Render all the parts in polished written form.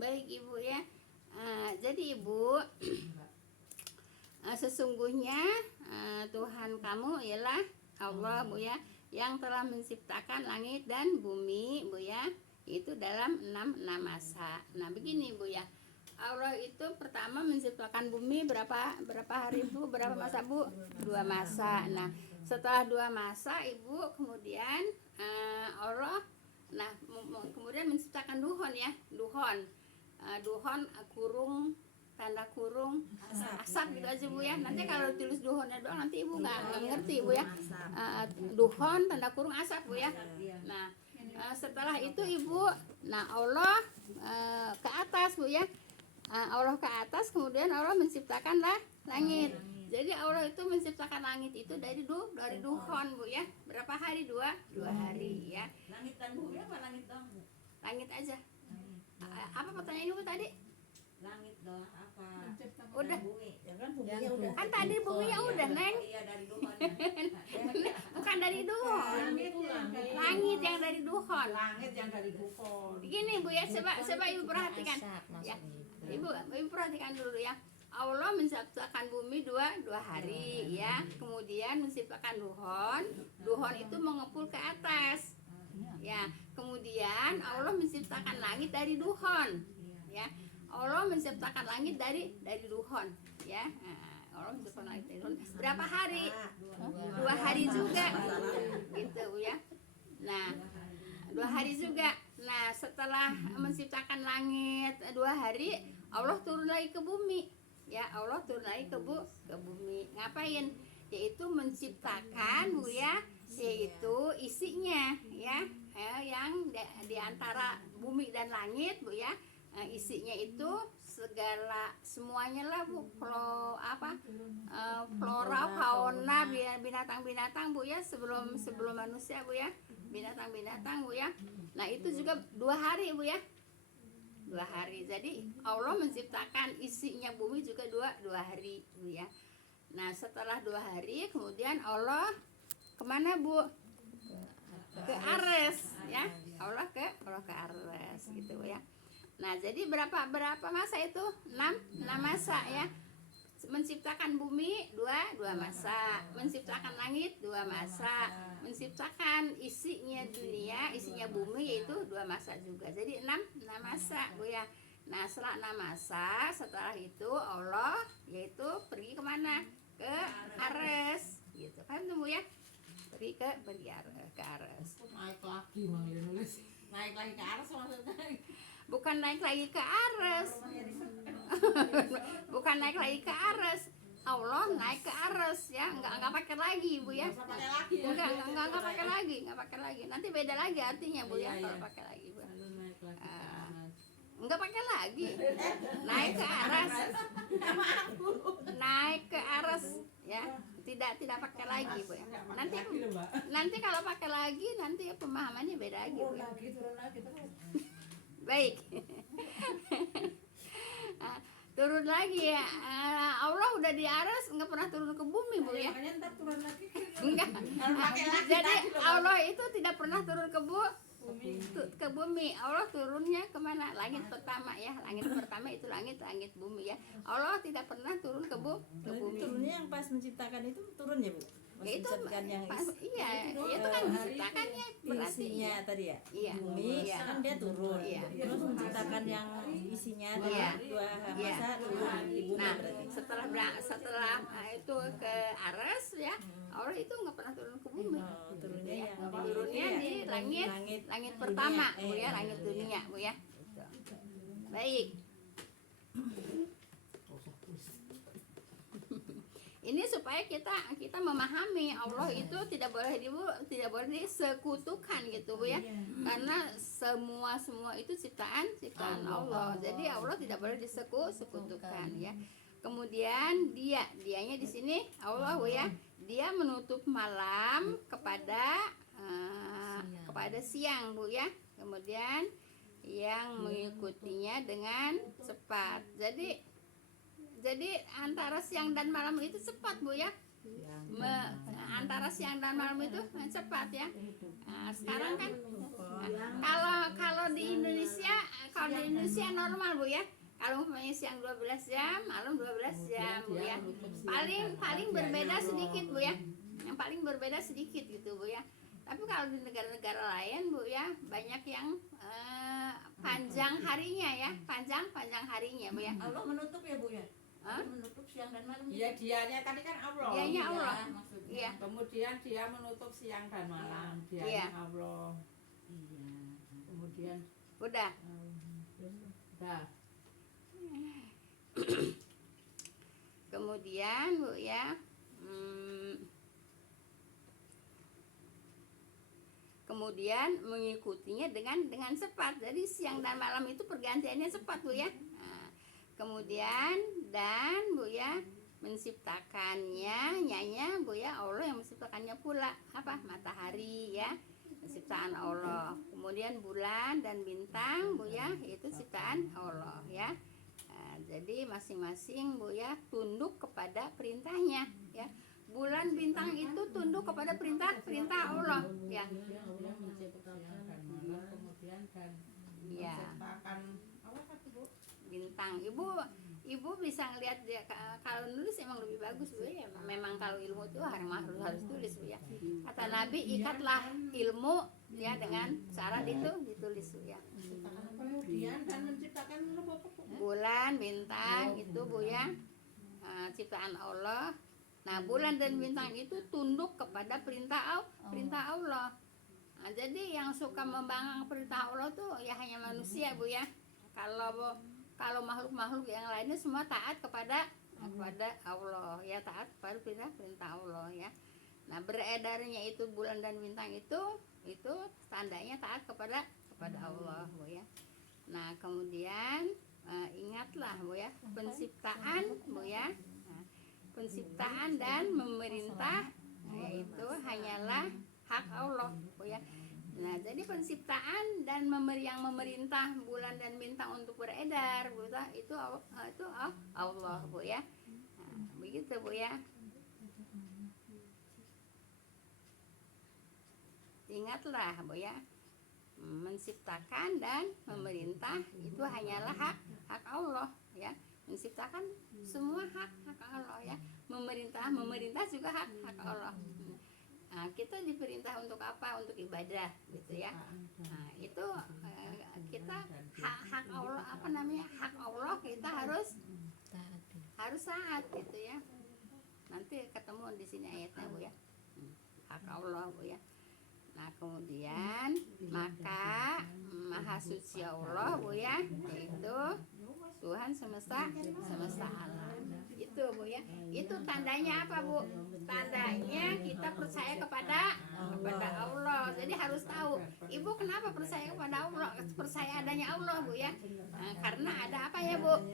Baik Ibu ya. Jadi Ibu, sesungguhnya Tuhan kamu ialah Allah Bu ya, yang telah menciptakan langit dan bumi Bu ya, itu dalam 6 masa. Nah begini Bu ya, Allah itu pertama menciptakan bumi berapa hari Bu? Berapa masa Bu? 2 masa. Nah setelah 2 masa Ibu kemudian Allah kemudian menciptakan duhon ya, duhon kurung tanda kurung asap gitu aja Bu ya. Nanti kalau tulis duhonnya doang nanti Ibu nggak ngerti Bu ya. Duhon tanda kurung asap Bu ya. Nah setelah itu Ibu, Allah ke atas Bu ya. Allah ke atas, kemudian Allah menciptakan langit. Jadi Allah itu menciptakan langit itu dari duhon Bu ya. Berapa hari? 2 hari ya. Langit dan bumi apa langit doang Bu? Langit aja. Apa pertanyaan Ibu tadi? Langit doang apa? Udah. Bumi. Ya kan buminya udah. Kan tadi buminya udah, Neng. Iya dari duhon. Bukan dari duhon. Langit yang dari duhon. Langit yang dari duhon. Begini Bu ya, coba Ibu perhatikan. Ya. Ibu perhatikan dulu ya. Allah menciptakan bumi 2 hari ya. Kemudian menciptakan duhon. Duhon itu mengepul ke atas. Ya, kemudian Allah menciptakan langit dari duhon. Ya. Allah menciptakan langit dari duhon ya. Allah menciptakan langit dari duhon. Berapa hari? 2 hari juga. Gitu ya. Nah, 2 hari juga. Nah, setelah menciptakan langit 2 hari, Allah turun lagi ke bumi. Ya, Allah turun lagi ke bumi. Ngapain? Yaitu menciptakan Bu ya, yaitu isinya ya, yang di antara bumi dan langit Bu ya. Isinya itu segala semuanya lah Bu, flora, fauna, binatang-binatang Bu ya, sebelum manusia Bu ya, binatang-binatang Bu ya. Nah itu juga 2 hari Bu ya, 2 hari. Jadi Allah menciptakan isinya bumi juga 2 hari Bu ya. Nah setelah 2 hari kemudian Allah kemana Bu? Ke Ares ya. Allah ke Ares gitu Bu ya. Nah jadi berapa masa itu? 6 masa ya. Menciptakan bumi 2 masa, menciptakan langit 2 masa, menciptakan isinya dunia, isinya bumi yaitu 2 masa juga. Jadi 6 masa Bu ya. Nah setelah 6 masa, setelah itu Allah yaitu pergi kemana? Ke Ares gitu kan Bu ya. Pergi ke Ares. Naik lagi manggil nulis. Naik lagi ke Ares maksudnya. Bukan naik lagi ke Ares. Bukan naik lagi ke Ares. Allah naik ke Ares ya, enggak pakai lagi Bu ya. Enggak pakai lagi. Nanti beda lagi artinya Bu ya kalau pakai lagi Bu. Enggak pakai lagi. Naik ke Ares. Naik ke Ares ya. Tidak pakai lagi Bu ya. Nanti kalau pakai lagi nanti pemahamannya beda lagi Bu ya. Baik. Turun lagi ya. Allah udah di Ares, nggak pernah turun ke bumi Bu ya. Enggak. Jadi Allah itu tidak pernah turun ke bumi. Allah turunnya kemana? Langit pertama ya. Langit pertama itu langit bumi ya. Allah tidak pernah turun ke bumi. Turunnya yang pas menciptakan itu turun ya Bu? Ya itu yang iya, itu kan menciptakannya berarti isinya tadi ya. Iya. Bumi Iya. kan dia turun. Iya. Terus menciptakan yang isinya Iya. 2 masa turun di bumi Nah, berarti. setelah itu ke Ares ya, Allah itu nggak pernah turun ke bumi. Turunnya Ya, yang turunnya di langit pertama Bu ya, langit dunia Bu ya. Baik. Ini supaya kita memahami Allah itu tidak boleh disekutukan gitu Bu ya. Karena semua itu ciptaan Allah. Jadi Allah tidak boleh disekutukan ya. Kemudian dianya di sini Allah Bu ya. Dia menutup malam kepada siang Bu ya. Kemudian yang mengikutinya dengan cepat. Jadi antara siang dan malam itu cepat Bu ya. Antara siang dan malam itu cepat ya. Nah, sekarang kan kalau di Indonesia normal Bu ya. Kalau umpamanya siang 12 jam, malam 12 jam Bu ya. Paling berbeda sedikit Bu ya. Yang paling berbeda sedikit gitu Bu ya. Tapi kalau di negara-negara lain Bu ya, banyak yang panjang harinya ya, panjang harinya Bu ya. Allah menutup ya Bu ya. Menutup siang dan malam. Ya dianya tadi kan Allah. Dianya Allah. Maksudnya. Iya. Kemudian dia menutup siang dan malam. Dianya Iya. Allah. Iya. Kemudian Udah. dah. Kemudian Bu ya, kemudian mengikutinya dengan cepat. Jadi siang dan malam itu pergantiannya cepat Bu ya. Nah, kemudian dan Bu ya, menciptakannya nyanya Bu ya, Allah yang menciptakannya pula apa? Matahari ya, ciptaan Allah. Kemudian bulan dan bintang Bu ya, itu ciptaan Allah ya. Nah, jadi masing-masing Bu ya tunduk kepada perintahnya ya. Bulan bintang itu tunduk kepada perintah Allah ya. Allah menciptakan siang dan malam, kemudian dan Ya. menciptakan apa tadi Bu? Bintang. Ibu bisa ngelihat dia kalau nulis emang lebih bagus Bu ya. Memang kalau ilmu itu harus tulis Bu ya. Kata Nabi, ikatlah ilmu ya dengan cara ditulis Bu ya. Kemudian dan menciptakan apa Bu? Bulan, bintang itu Bu ya, ciptaan Allah. Nah, bulan dan bintang itu tunduk kepada perintah Allah. Nah, jadi yang suka membanggang perintah Allah tuh ya hanya manusia Bu ya. Kalau makhluk-makhluk yang lainnya semua taat kepada Allah ya, taat kepada perintah Allah ya. Nah, beredarnya itu bulan dan bintang itu tandanya taat kepada Allah Bu ya. Nah, kemudian ingatlah Bu ya, penciptaan Bu ya. Nah, penciptaan dan memerintah yaitu hanyalah hak Allah Bu ya. Nah, jadi penciptaan dan yang memerintah bulan dan bintang untuk beredar Bu ya, itu Allah Bu ya. Nah, begitu Bu ya. Ingatlah Bu ya, menciptakan dan memerintah itu hanyalah hak Allah ya. Menciptakan semua hak Allah ya. Memerintah juga hak Allah. Nah, kita diperintah untuk apa? Untuk ibadah gitu ya. Nah, itu kita hak Allah hak Allah kita harus taat gitu ya. Nanti ketemu di sini ayatnya Bu ya. Hak Allah Bu ya. Nah, kemudian maka Maha Suci Allah Bu ya, yaitu Tuhan semesta alam. Itu Bu ya. Itu tandanya apa Bu? Tandanya kita percaya kepada Allah. Jadi harus tahu. Ibu kenapa percaya kepada Allah? Percaya adanya Allah Bu ya. Nah, karena ada apa ya Bu?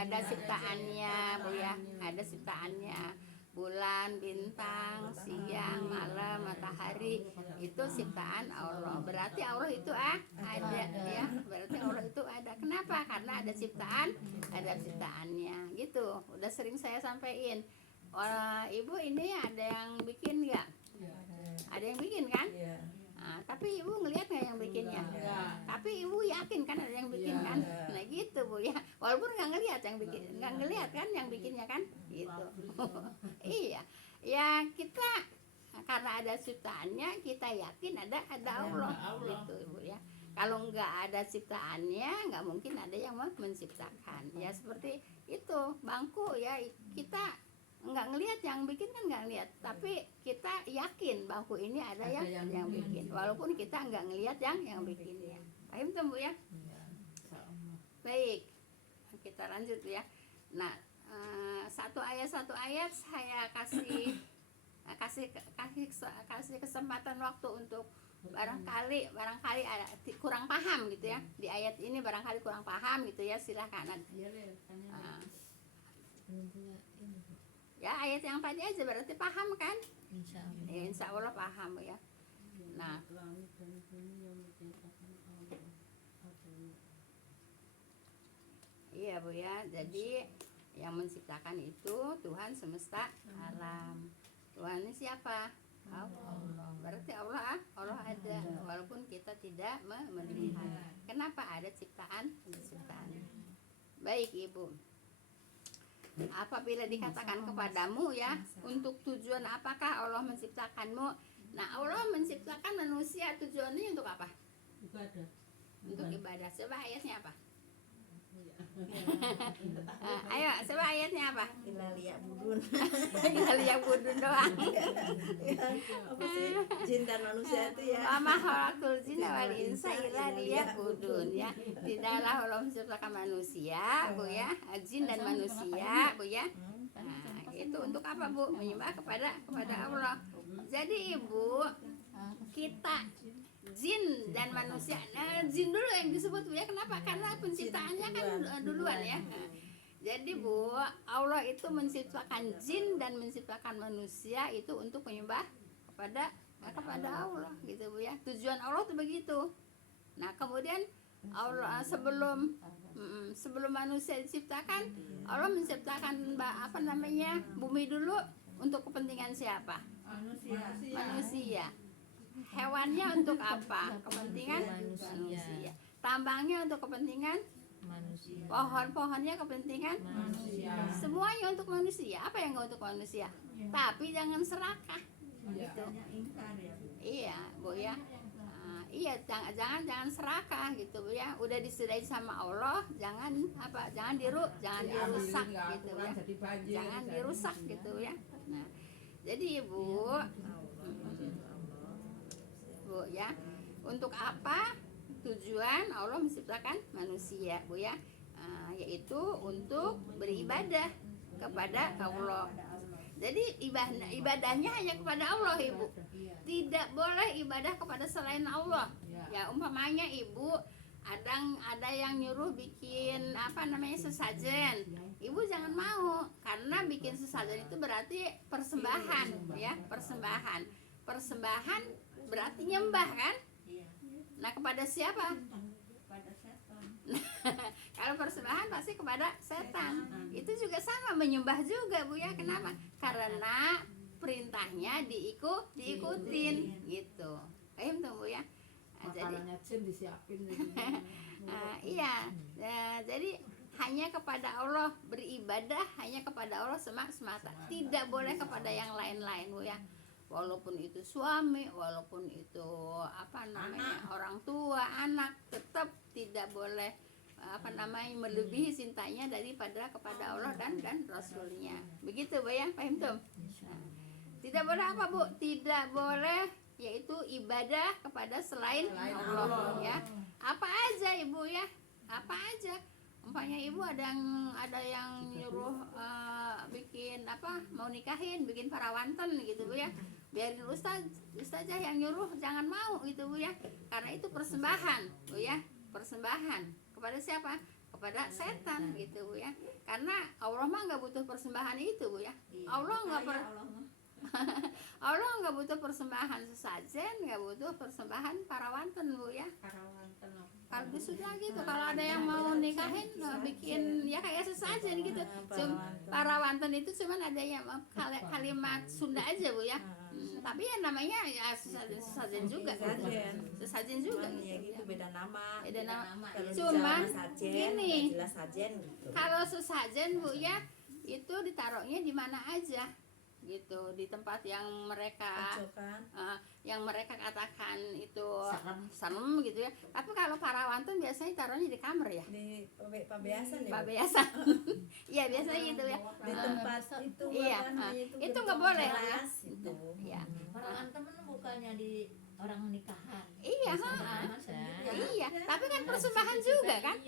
Ada ciptaannya Bu ya. Ada ciptaannya. Bulan, bintang, siang, malam, matahari itu ciptaan Allah. Berarti Allah itu ada ya. Berarti Allah itu ada. Kenapa? Karena ada ciptaannya gitu. Udah sering saya sampaikan. Ibu ini ada yang bikin nggak? Ada yang bikin kan? Nah, tapi ibu ngelihat nggak yang bikinnya? Tapi ibu yakin kan ada yang bikin kan? Nah gitu Bu ya. Walaupun nggak ngelihat kan yang bikinnya kan? Gitu. Iya. Ya kita karena ada ciptaannya kita yakin ada Allah gitu Bu ya. Kalau nggak ada ciptaannya nggak mungkin ada yang menciptakan. Ya seperti itu bangku ya, kita nggak ngelihat yang bikin kan nggak ngelihat, tapi kita yakin bangku ini ada yang bikin walaupun kita nggak ngelihat yang bikinnya. Paham tuh Bu ya? Baik, kita lanjut ya. Nah, satu ayat saya kasih kesempatan waktu untuk barangkali ada kurang paham gitu ya di ayat ini, barangkali kurang paham gitu ya, silahkan. Ya ayat yang tadi aja berarti paham kan? Insya Allah paham ya. Nah, ya. Jadi yang menciptakan itu Tuhan semesta alam. Tuhan ini siapa? Allah. Berarti Allah ada walaupun kita tidak melihat. Kenapa ada ciptaan? Baik Ibu. Apabila dikatakan kepadamu ya, untuk tujuan apakah Allah menciptakanmu? Nah, Allah menciptakan manusia tujuannya untuk apa? Ibadah. Untuk ibadah. Coba ayatnya apa? Ayo, coba ayatnya apa? Ilalia budun. Ilalia budun doang. Apa sih? Jin dan manusia itu ya. Mama khalaqul jinna wal insa illa liya'budun ya. Tidaklah Allah menciptakan manusia, Bu ya. Jin dan manusia, Bu ya. Nah, itu untuk apa, Bu? Menyembah kepada Allah. Jadi Ibu, kita jin dan manusia. Nah, jin dulu yang disebut Bu ya. Kenapa? Karena penciptaannya kan duluan ya. Jadi Bu, Allah itu menciptakan jin dan menciptakan manusia itu untuk menyembah kepada Allah gitu Bu ya. Tujuan Allah itu begitu. Nah, kemudian Allah sebelum manusia diciptakan, Allah menciptakan bumi dulu untuk kepentingan siapa? Manusia. Hewannya untuk apa? Kepentingan manusia. Tambangnya untuk kepentingan manusia. Pohon-pohonnya kepentingan Manusia. Semuanya untuk manusia. Apa yang nggak untuk manusia? Tapi jangan serakah. Gitu. Iya, Bu ya. Iya, jangan serakah gitu Bu ya. Udah disediain sama Allah, jangan dirusak gitu ya. Jangan dirusak gitu ya. Nah, jadi Bu ya, untuk apa tujuan Allah menciptakan manusia Bu ya, yaitu untuk beribadah kepada Allah. Jadi ibadahnya hanya kepada Allah Ibu, tidak boleh ibadah kepada selain Allah ya. Umpamanya Ibu ada yang nyuruh bikin sesajen, Ibu jangan mau, karena bikin sesajen itu berarti persembahan ya. Persembahan berarti nyembah kan. Nah, kepada siapa? Kalau persembahan pasti kepada setan. Itu juga sama, menyembah juga Bu ya. Kenapa? Karena perintahnya diikutin gitu. Paham tuh Bu ya. Makanannya jin disiapin. Iya. Jadi hanya kepada Allah beribadah, hanya kepada Allah semata. Tidak boleh kepada yang lain-lain Bu ya. Walaupun itu suami, walaupun itu orang tua, anak, tetap tidak boleh melebihi cintanya daripada kepada Allah dan Rasulnya. Begitu Bu ya, paham tuh? Tidak boleh apa Bu? Tidak boleh yaitu ibadah kepada selain Allah ya. Apa aja Ibu ya? Apa aja? Umpamanya Ibu ada yang nyuruh bikin mau nikahin, bikin parawanten gitu Bu ya. Biarin ustazah yang nyuruh, jangan mau gitu Bu ya. Karena itu persembahan Bu ya. Persembahan kepada siapa? Kepada setan gitu Bu ya. Karena Allah mah nggak butuh persembahan itu Bu ya. Allah nggak butuh persembahan sesajen, nggak butuh persembahan parawanten Bu ya. Kalau sudah gitu, kalau ada yang mau nikahin bikin ya kayak sesajen gitu. Parawanten itu cuman ada yang kalimat Sunda aja Bu ya. Tapi ya namanya ya sesajen juga. Sesajen juga gitu. Beda nama. Kalau Cuman sajen, gini, jelas sajen gitu. kalau sesajen Bu ya, itu ditaruhnya di mana aja gitu, di tempat yang mereka katakan itu serem gitu ya. Tapi kalau parawanten biasanya taruhnya di kamar ya, Di pabeasan ya. pabeasan. Iya biasanya gitu ya. Di tempat itu Iya, itu nggak boleh ya. kelas itu. Iya. Orang temen bukannya di orang nikahan. Iya, Sama iya. Tapi kan persembahan juga kan?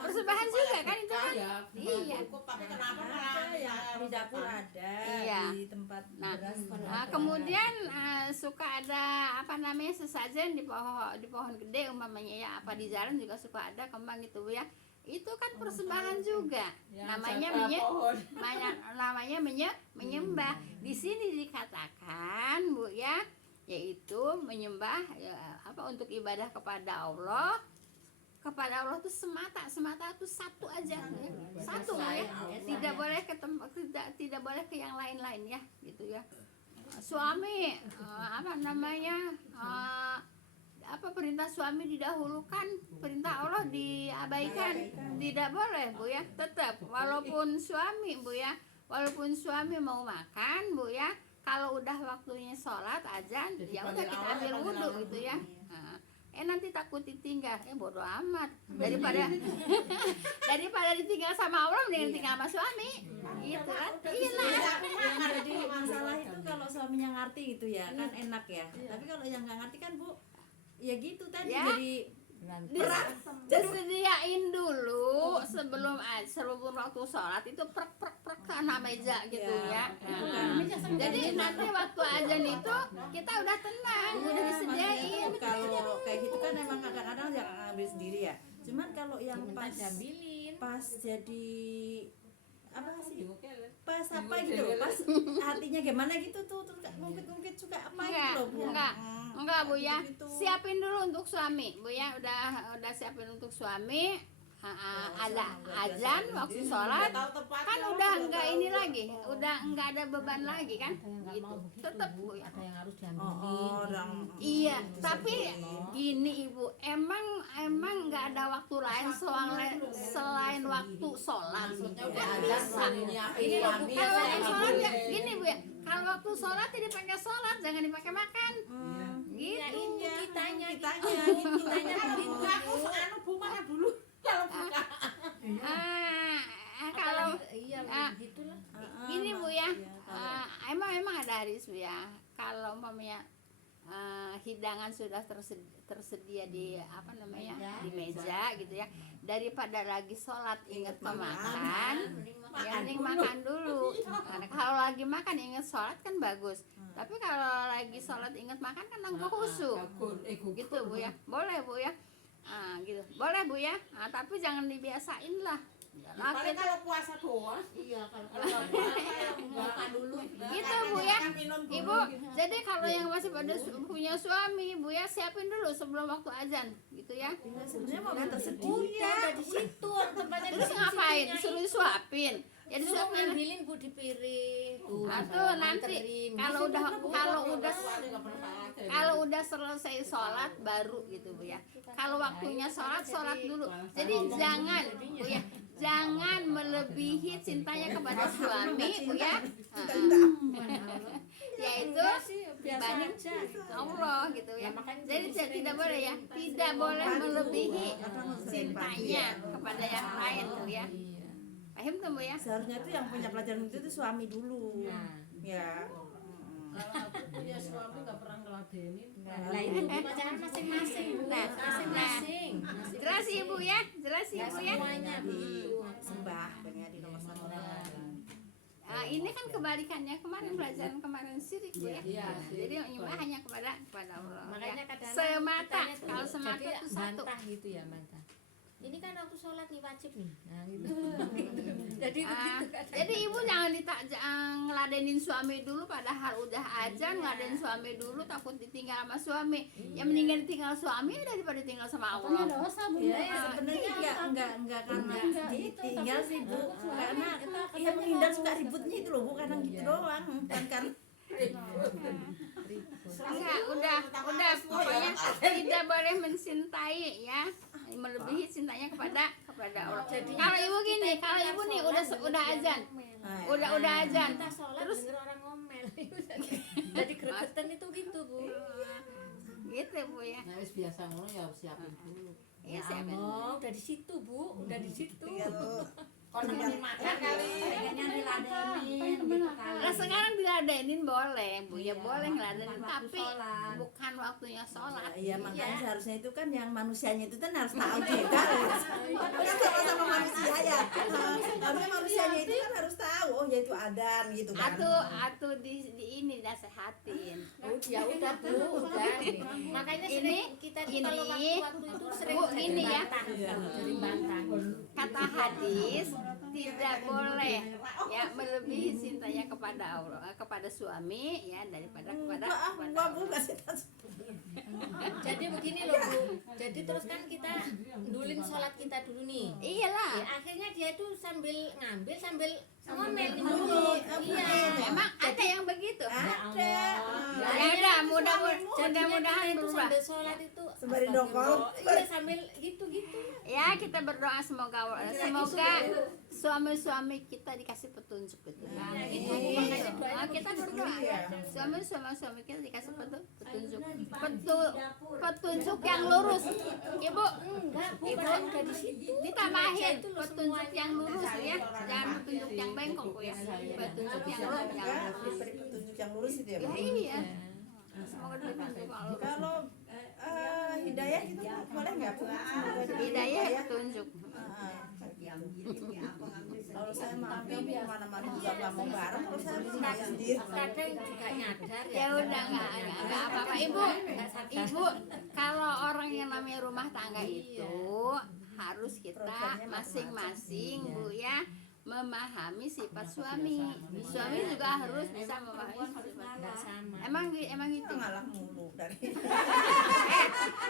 Persembahan juga kan itu kan? Iya. Tapi kenapa Ada ya, di dapur ada, Iya. di tempat Nah, beras kemudian suka ada sesajen di pohon gede umpamanya ya, di jalan juga suka ada kembang gitu Bu ya. Itu kan persembahan juga. Namanya menyembah. Di sini dikatakan Bu ya, yaitu menyembah untuk ibadah kepada Allah kepada Allah tuh semata tuh satu aja ya. Satu ya, tidak boleh ke tidak boleh ke yang lain-lain ya gitu ya. Suami apa namanya apa perintah suami didahulukan, perintah Allah diabaikan, tidak boleh Bu ya. Tetap walaupun suami Bu ya, walaupun suami mau makan Bu ya, kalau udah waktunya sholat azan ya udah kita ambil wudhu gitu ya. Nanti takut ditinggal, bodo amat daripada daripada ditinggal sama Allah mending ditinggal sama suami gitu kan. Jadi masalah itu kalau suaminya ngerti gitu ya kan enak ya, tapi kalau yang nggak ngerti kan Bu ya gitu tadi Ya. jadi Disediain dulu sebelum waktu sholat itu prek karena meja gitu ya. Jadi nanti waktu azan itu kita udah tenang, udah disediain. kalau kayak gitu kan emang kadang-kadang yang ngambil sendiri ya, cuman kalau yang pas jadi apa sih, pas apa gitu loh, pas hatinya gimana gitu tuh ngungkit suka apa gitu loh Bu. Enggak Bu ya, Gitu. siapin dulu untuk suami Bu ya, udah siapin untuk suami. Ada azan waktu sholat kan udah enggak ini lagi, udah enggak ada beban lagi kan gitu. Tetap Bu ya. Ada yang harus diambilin. Iya, tapi gini Ibu, emang enggak ada waktu lain selain waktu sholat. Nggak bisa. Ini loh Bu, kalau waktu sholat ya gini Bu ya, kalau waktu sholat tidak dipakai sholat, jangan dipakai makan. Gitu. Kitanya Aku anu Bu mana dulu kalau buka. Kalau iya Ah. begitulah. gini Bu ya, Iya, emang ada hadis Bu ya, kalau umpamanya hidangan sudah tersedia di apa namanya di meja gitu ya, daripada lagi sholat ingat mau makan, ya mending makan dulu. Nah, kalau lagi makan ingat sholat kan bagus, tapi kalau lagi sholat ingat makan kan nggak khusyuk gitu Bu ya. Boleh Bu ya, gitu boleh Bu ya, tapi jangan dibiasain lah. Paling kalau puasa doang. Iya, kalau makan dulu. Gitu Bu ya, Ibu. Jadi kalau yang masih pada punya suami Bu ya, siapin dulu sebelum waktu azan gitu ya. Sebenarnya mau tersedia. Udah ada di situ tempatnya. Terus ngapain? Disuruh disuapin. Ya Disuruh disuapin. ngambilin Bu di piring. Tuh, Nanti nganterin. kalau udah selesai sholat baru gitu Bu ya. Kalau waktunya sholat dulu. Jadi jangan Bu ya, jangan melebihi cintanya kepada suami Bu ya. Yaitu dibanding Allah gitu ya. Jadi tidak boleh ya, tidak boleh melebihi cintanya kepada yang lain tuh ya. Paham tuh Bu ya? Seharusnya tuh yang punya pelajaran itu tuh suami dulu. Ya. Kalau aku punya suami nggak pernah ngeladenin. Nah, itu pacaran masing-masing Bu. Masing-masing. Jelas Ibu ya, jelas Ibu ya. Semuanya begitu. Sembah banyak di nomor satu. Ini kan kebalikannya kemarin pelajaran kemarin syirik Bu ya. Iya, Jadi iman hanya kepada Allah. Makanya Ya. kadang Semata, kitanya tuh kalau semata jadi itu satu. bantah gitu ya, bantah. Ini kan waktu sholat nih wajib nih. Nah, gitu. Jadi begitu kan. Jadi Ibu jangan ngeladenin suami dulu padahal udah azan, ngeladenin suami dulu takut ditinggal sama suami. Ya mendingan ditinggal suami daripada ditinggal sama Allah. Ya, sebenarnya enggak karena ditinggal sih Bu, karena ya menghindar suka ributnya itu loh Bu, karena gitu doang, bukan karena Enggak, udah pokoknya tidak boleh mencintai ya, melebihi cintanya kepada Allah. Kalau Ibu gini, kalau Ibu nih udah azan. Udah azan. Kita sholat Terus denger orang ngomel. Jadi gregetan itu gitu Bu. gitu Bu ya. Nah, wis biasa ngono ya harus siapin dulu. Ya siapin. Oh, udah di situ Bu, udah di situ. Kalau nemenin makan kali. Pengennya diladenin gitu kali. Nah sekarang diladenin boleh Bu ya, Iya, boleh ngeladenin waktu tapi sholat. bukan waktunya sholat. Iya, makanya seharusnya itu kan yang manusianya itu kan harus tahu juga. Kan sama-sama manusia ya. Harusnya manusianya itu kan harus tahu, oh ya itu adan gitu kan. Atau di ini nasehatin. Ya udah Bu, udah. Makanya sering kita kalau waktu-waktu itu sering Bu, ini ya. Sering bantah. Kata hadis tidak boleh ya melebihi cintanya kepada Allah, kepada suami ya daripada kepada Enggak, Bu kasih tahu. Jadi begini loh Bu. Jadi terus kan kita dulin sholat kita dulu nih. Iyalah. Ya, akhirnya dia itu sambil ngambil sambil ngomel di bunyi, mulut. bunyi. Iya. Emang ada yang begitu? Ada. Ya ada, mudah-mudahan itu berubah. sambil sholat itu Sembari dongkol. iya sambil gitu-gitu. Ya kita berdoa semoga suami-suami kita dikasih petunjuk gitu. Nah, Gitu. itu makanya doanya Ah, kita berdoa ya. Suami kita dikasih petunjuk. Petunjuk yang lurus. Ibu, Enggak, Bu, Ibu, padahal udah di situ. ditambahin Itu loh petunjuk semuanya. yang lurus ya. Jangan petunjuk yang bengkok Bu ya. Petunjuk yang lurus. Enggak, diberi petunjuk yang lurus itu ya, Ya Bu. iya. Semoga diberi petunjuk yang lurus. Kalau hidayah gitu boleh nggak, Bu? Semoga diberi Hidayah petunjuk. Kalau saya mampir kemana-mana juga nggak mau bareng, kalau saya harus sendiri. Kadang juga nyadar Ya udah nggak apa-apa ibu. Ibu kalau orang yang namanya rumah tangga itu harus kita masing-masing Bu ya memahami sifat suami. Suami juga harus bisa memahami sifat sama. emang itu Ngalah mulu dari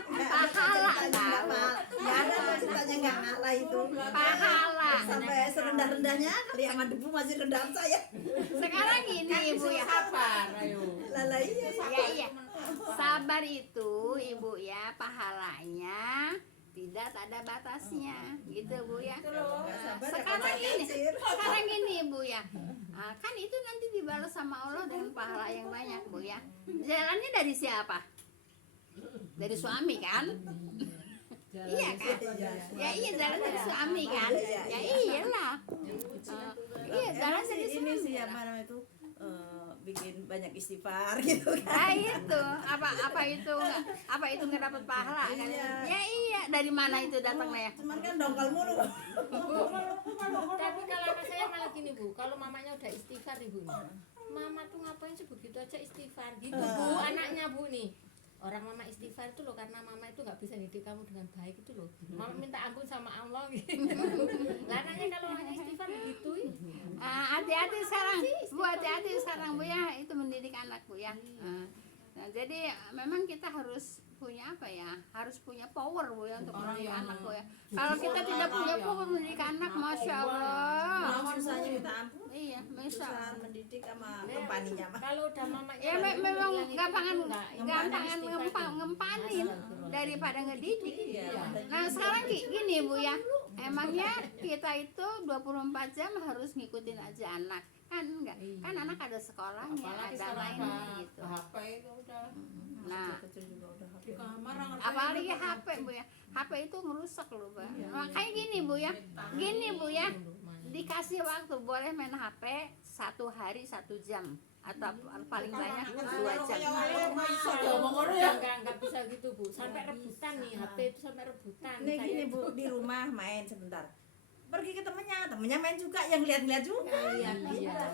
pahala nggak tahu. ada ceritanya nggak ngalah itu. Pahala. Sampai serendah-rendahnya kali sama debu masih rendah saya. Sekarang gini ibu ya. Lala iya. Ya iya. Sabar itu ibu ya pahalanya tidak ada batasnya gitu Bu ya. Sekarang gini Bu ya. Kan itu nanti dibalas sama Allah dengan pahala yang banyak Bu ya. Jalannya dari siapa? Dari suami kan? Iya kan? Ya iya jalan dari suami kan? Ya iyalah. Iya jalan dari Ini suami. sih apa namanya itu bikin banyak istighfar gitu kan. Nah itu apa itu nggak dapat pahala kan? Ya iya dari mana itu datangnya ya? Cuman kan dongkol mulu. Tapi kalau anak saya malah gini Bu, kalau mamanya udah istighfar ibu, mama tuh ngapain sih begitu aja istighfar gitu Bu, anaknya Bu nih. Orang mama istighfar itu loh karena mama itu nggak bisa didik kamu dengan baik itu loh. Mama minta ampun sama Allah gitu. Lah anaknya kalau hanya istighfar begitu. Hati-hati sekarang Bu, hati-hati sekarang Bu ya, itu mendidik anak Bu ya. Nah, jadi memang kita harus punya apa ya, harus punya power Bu ya untuk mendidik anak Bu ya. Kalau kita tidak punya power mendidik anak, masya Allah. Mau susahnya minta ampun. Iya, masya Susah Allah. mendidik sama kompaninya mah. Kalau udah mamanya Ya udah memang bilang itu, gampang istighfar tuh. ngempanin daripada ngedidik. Iya. Nah sekarang gini Bu ya, emangnya kita itu 24 jam harus ngikutin aja anak kan enggak? Kan anak ada sekolahnya, ada lainnya gitu. HP itu udah Nah Kecil juga udah HP. di kamar apalagi HP Bu ya, HP itu ngerusak loh Bu. Makanya gini Bu ya, dikasih waktu boleh main HP 1 hari 1 jam atau paling banyak 2 jam. Enggak bisa gitu Bu, sampai rebutan nih HP itu sampai rebutan. Nih gini Bu, di rumah main sebentar. Pergi ke temennya main juga, yang lihat-lihat juga. Iya.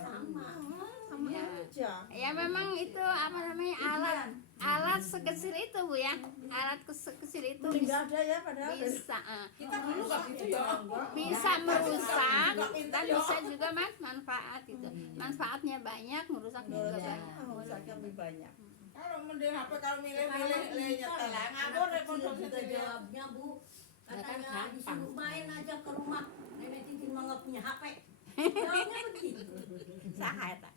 Sama aja. Ya memang itu apa namanya alat sekecil itu Bu ya, alat sekecil itu Enggak ada ya padahal. bisa kita dulu nggak gitu ya. bisa merusak dan bisa juga manfaat itu. Manfaatnya banyak, merusak juga banyak. Rusaknya lebih banyak. Kalau mending HP kalau milih-milih nyetel ngawur rekonstruksi Jawabnya Bu, katanya disuruh main aja ke rumah nenek Titin mah nggak punya HP. Jawabnya begitu. Saha eta?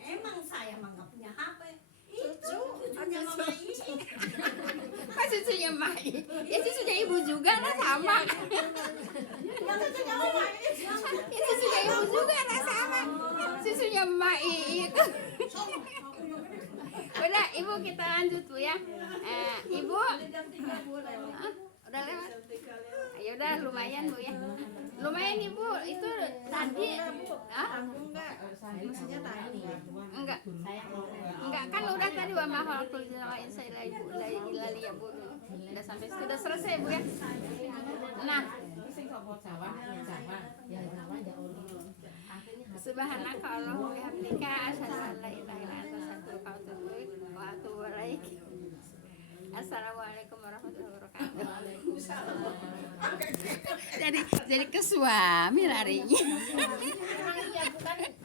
Emang saya mah nggak punya HP. Itu cucunya Mama ini. Kan cucunya Mai. Ya cucunya ibu juga lah sama. Yang cucunya Mama ini. Ya cucunya ibu juga lah sama. Cucunya Mai itu. Udah ibu kita lanjut Bu ya. Ibu udah lewat. Ya udah lumayan Bu ya. Lumayan Ibu itu tadi Tanggung enggak? Maksudnya tanggung. Enggak kan udah tadi wa ma khalaqul jinna wal insa illa liya'budun. Udah sampai sudah selesai Bu ya. Nah, subhanaka Allahumma wa bihamdika asyhadu an la ilaha illa anta astaghfiruka wa atubu ilaik wa atubu ilaik. Assalamualaikum warahmatullahi wabarakatuh. Jadi ke suami larinya.